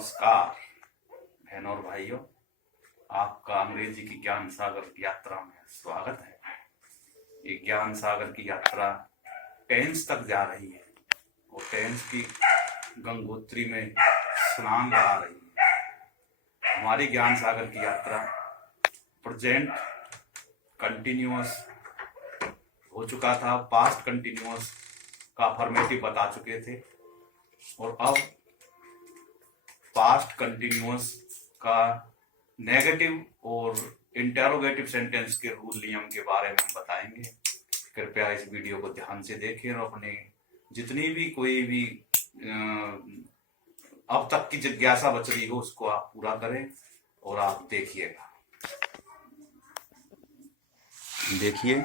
नमस्कार बहनों और भाइयों, आपका अंग्रेजी की ज्ञान सागर की यात्रा में स्वागत है। ये ज्ञान सागर की यात्रा टेंस तक जा रही है और टेंस की गंगोत्री में स्नान करा रही है। हमारी ज्ञान सागर की यात्रा प्रेजेंट कंटिन्यूअस हो चुका था, पास्ट कंटिन्यूअस का फॉर्मेटिव बता चुके थे और अब पास्ट कंटिन्यूअस का नेगेटिव और इंटेरोगेटिव सेंटेंस के रूल नियम के बारे में हम बताएंगे। कृपया इस वीडियो को ध्यान से देखें और अपने जितनी भी कोई भी अब तक की जिज्ञासा बच रही हो उसको आप पूरा करें और आप देखिएगा। देखिए,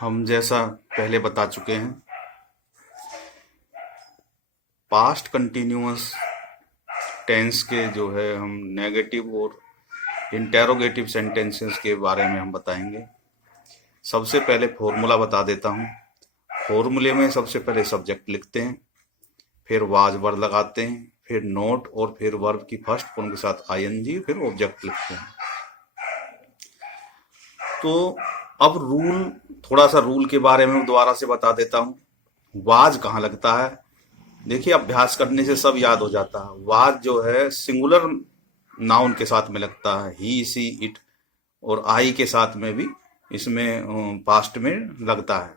हम जैसा पहले बता चुके हैं, पास्ट कंटिन्यूअस टेंस के जो है हम नेगेटिव और इंटेरोगेटिव सेंटेंसेस के बारे में हम बताएंगे। सबसे पहले फॉर्मूला बता देता हूँ। फॉर्मूले में सबसे पहले सब्जेक्ट लिखते हैं, फिर वाज वर्ड लगाते हैं, फिर नोट और फिर वर्ब की फर्स्ट फॉर्म के साथ आईएनजी, फिर ऑब्जेक्ट लिखते हैं। तो अब रूल, थोड़ा सा रूल के बारे में दोबारा से बता देता हूँ। वाज कहाँ लगता है? देखिए, अभ्यास करने से सब याद हो जाता है। वाज जो है सिंगुलर नाउन के साथ में लगता है, ही सी इट, और आई के साथ में भी इसमें पास्ट में लगता है।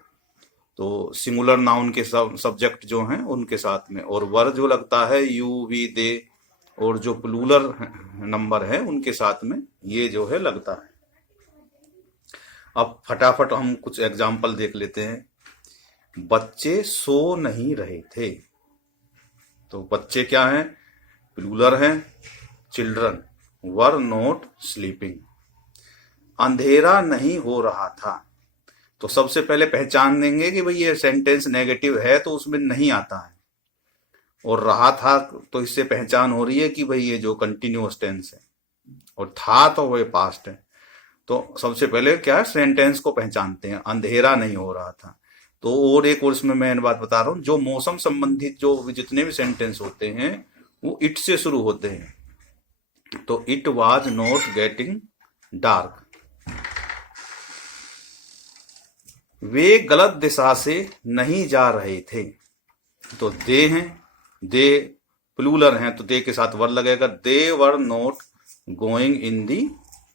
तो सिंगुलर नाउन के सब्जेक्ट जो हैं उनके साथ में, और वर जो लगता है यू वी दे, और जो प्लूरल नंबर है उनके साथ में ये जो है लगता है। अब फटाफट हम कुछ एग्जाम्पल देख लेते हैं। बच्चे सो नहीं रहे थे, तो बच्चे क्या हैं? प्लूरल हैं, चिल्ड्रन। Were not sleeping. अंधेरा नहीं हो रहा था, तो सबसे पहले पहचान देंगे कि भाई ये सेंटेंस नेगेटिव है तो उसमें नहीं आता है, और रहा था तो इससे पहचान हो रही है कि भाई ये जो कंटिन्यूअस टेंस है, और था तो वह पास्ट है। तो सबसे पहले क्या है, सेंटेंस को पहचानते हैं। अंधेरा नहीं हो रहा था। तो और एक और इसमें मैं बात बता रहा हूँ, जो मौसम संबंधित जो जितने भी सेंटेंस होते हैं वो इट से शुरू होते हैं। तो it was not getting dark. वे गलत दिशा से नहीं जा रहे थे, तो दे हैं, दे प्लूरल हैं तो दे के साथ वर लगेगा। They were not going in the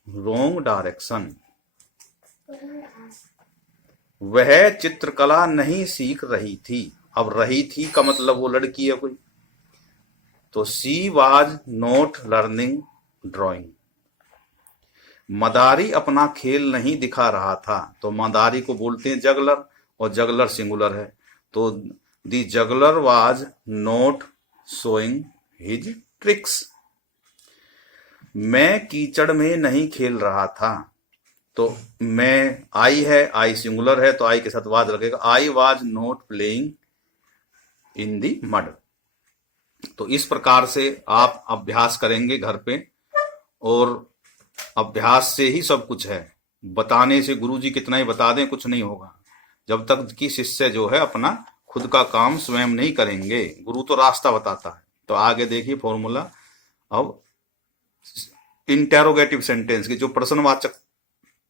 wrong direction. वह चित्रकला नहीं सीख रही थी। अब रही थी का मतलब वो लड़की है कोई, तो she was not learning drawing. मदारी अपना खेल नहीं दिखा रहा था, तो मदारी को बोलते हैं जगलर, और जगलर सिंगुलर है, तो the juggler was not showing his tricks. मैं कीचड़ में नहीं खेल रहा था, तो मैं आई है, आई सिंगुलर है तो आई के साथ वाज लगेगा। I was not playing in the mud. तो इस प्रकार से आप अभ्यास करेंगे घर पे, और अभ्यास से ही सब कुछ है। बताने से गुरुजी कितना ही बता दें कुछ नहीं होगा, जब तक कि शिष्य जो है अपना खुद का काम स्वयं नहीं करेंगे। गुरु तो रास्ता बताता है। तो आगे देखिए फॉर्मूला। अब इंटेरोगेटिव सेंटेंस के जो प्रश्नवाचक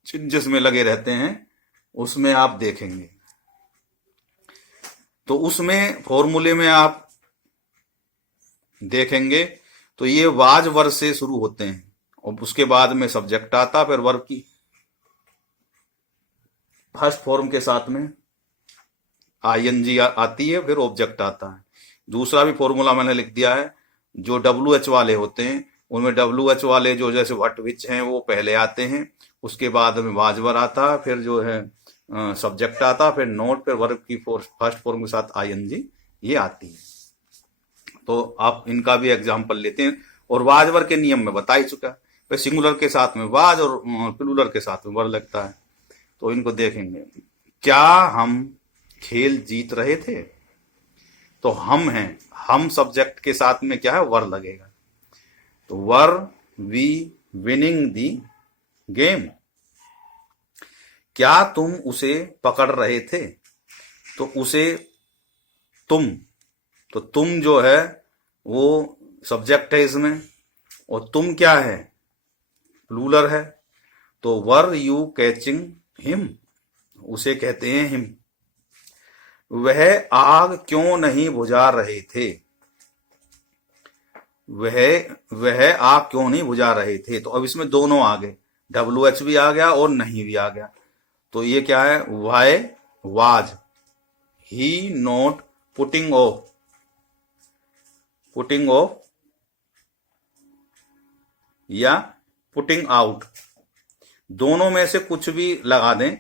जिसमें लगे रहते हैं उसमें आप देखेंगे, तो उसमें फॉर्मूले में आप देखेंगे तो ये वाज वर्ब से शुरू होते हैं, और उसके बाद में सब्जेक्ट आता, फिर वर्ब की फर्स्ट फॉर्म के साथ में आईएनजी आती है, फिर ऑब्जेक्ट आता है। दूसरा भी फॉर्मूला मैंने लिख दिया है। जो डब्ल्यू एच वाले होते हैं उनमें डब्ल्यू एच वाले जो जैसे व्हाट विच हैं वो पहले आते हैं, उसके बाद में वाजवर आता, फिर जो है सब्जेक्ट आता, फिर नोट, फिर वर्ब की फर्स्ट फॉर्म के साथ आईएनजी ये आती है। तो आप इनका भी एग्जाम्पल लेते हैं, और वाजवर के नियम में बता ही चुका है। फिर सिंगुलर के साथ में वाज और प्लूरल के साथ में वर लगता है। तो इनको देखेंगे। क्या हम खेल जीत रहे थे? तो हम हैं, हम सब्जेक्ट के साथ में क्या है, वर लगेगा। तो were we winning the game. क्या तुम उसे पकड़ रहे थे? तो उसे तुम तो तुम जो है वो सब्जेक्ट है इसमें, और तुम क्या है, प्लूरल है। तो वर यू कैचिंग हिम, उसे कहते हैं हिम। वह आग क्यों नहीं बुझा रहे थे, वह वह आग क्यों नहीं बुझा रहे थे। तो अब इसमें दोनों आ गए, WH भी आ गया और नहीं भी आ गया। तो ये क्या है, why was he not putting of या पुटिंग आउट, दोनों में से कुछ भी लगा दें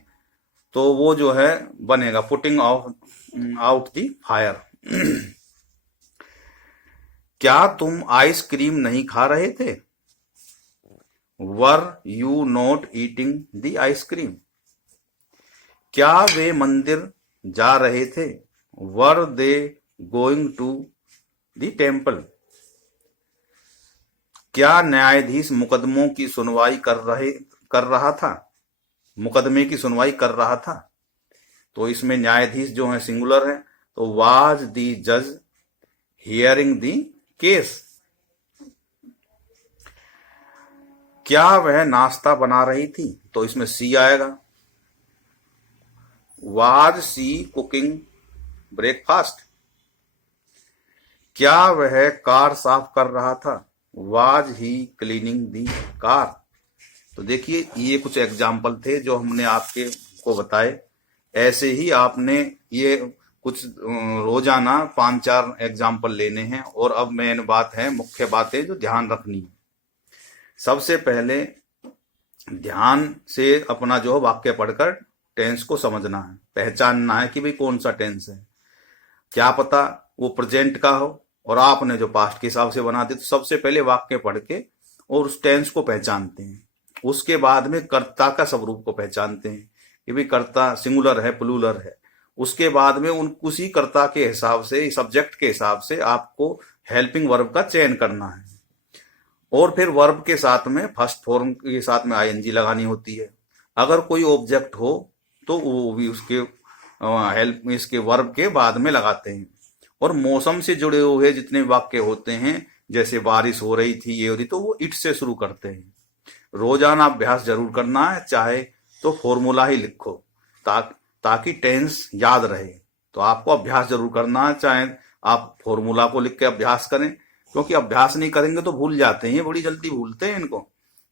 तो वो जो है बनेगा पुटिंग आउट दी फायर। क्या तुम आइसक्रीम नहीं खा रहे थे, were you not eating the ice cream. क्या वे मंदिर जा रहे थे, were they going to the temple. क्या न्यायाधीश मुकदमों की सुनवाई कर रहा था, मुकदमे की सुनवाई कर रहा था। तो इसमें न्यायाधीश जो है सिंगुलर है, तो वाज दी जज हियरिंग दी केस। क्या वह नाश्ता बना रही थी, तो इसमें सी आएगा, वाज सी कुकिंग ब्रेकफास्ट। क्या वह कार साफ कर रहा था, was he cleaning the car. तो देखिए ये कुछ एग्जाम्पल थे जो हमने आपके को बताए। ऐसे ही आपने ये कुछ रोजाना 5-4 एग्जाम्पल लेने हैं। और अब मेन बात है, मुख्य बातें जो ध्यान रखनी है। सबसे पहले ध्यान से अपना जो वाक्य पढ़कर टेंस को समझना है, पहचानना है कि भाई कौन सा टेंस है। क्या पता वो प्रेजेंट का हो और आपने जो पास्ट के हिसाब से बना दे। तो सबसे पहले वाक्य पढ़ के और उस टेंस को पहचानते हैं। उसके बाद में कर्ता का स्वरूप को पहचानते हैं कि भाई कर्ता सिंगुलर है प्लूरल है। उसके बाद में उसी कर्ता के हिसाब से, सब्जेक्ट के हिसाब से आपको हेल्पिंग वर्ब का चयन करना है। और फिर वर्ब के साथ में फर्स्ट फॉर्म के साथ में ING लगानी होती है। अगर कोई ऑब्जेक्ट हो तो वो भी उसके हेल्प में इसके वर्ब के बाद में लगाते हैं। और मौसम से जुड़े हुए जितने वाक्य होते हैं, जैसे बारिश हो रही थी, ये हो रही, तो वो इट से शुरू करते हैं। रोजाना अभ्यास जरूर करना है, चाहे तो फॉर्मूला ही लिखो ताकि टेंस याद रहे। तो आपको अभ्यास जरूर करना है, चाहे आप फॉर्मूला को लिख के अभ्यास करें, क्योंकि अभ्यास नहीं करेंगे तो भूल जाते हैं, बड़ी जल्दी भूलते हैं इनको।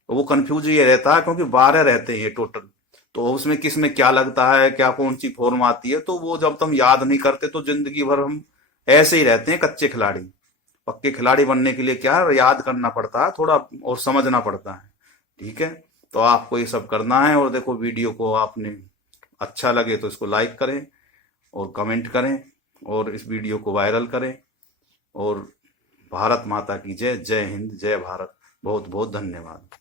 तो वो कंफ्यूज ये रहता है क्योंकि 12 रहते हैं ये टोटल। तो उसमें किस में क्या लगता है, क्या कौन सी फॉर्म आती है, तो वो जब तुम याद नहीं करते तो जिंदगी भर हम ऐसे ही रहते हैं कच्चे खिलाड़ी। पक्के खिलाड़ी बनने के लिए क्या है, याद करना पड़ता है थोड़ा और समझना पड़ता है। ठीक है, तो आपको ये सब करना है। और देखो वीडियो को आपने अच्छा लगे तो इसको लाइक करें और कमेंट करें और इस वीडियो को वायरल करें। और भारत माता की जय, जय हिंद, जय भारत। बहुत बहुत धन्यवाद।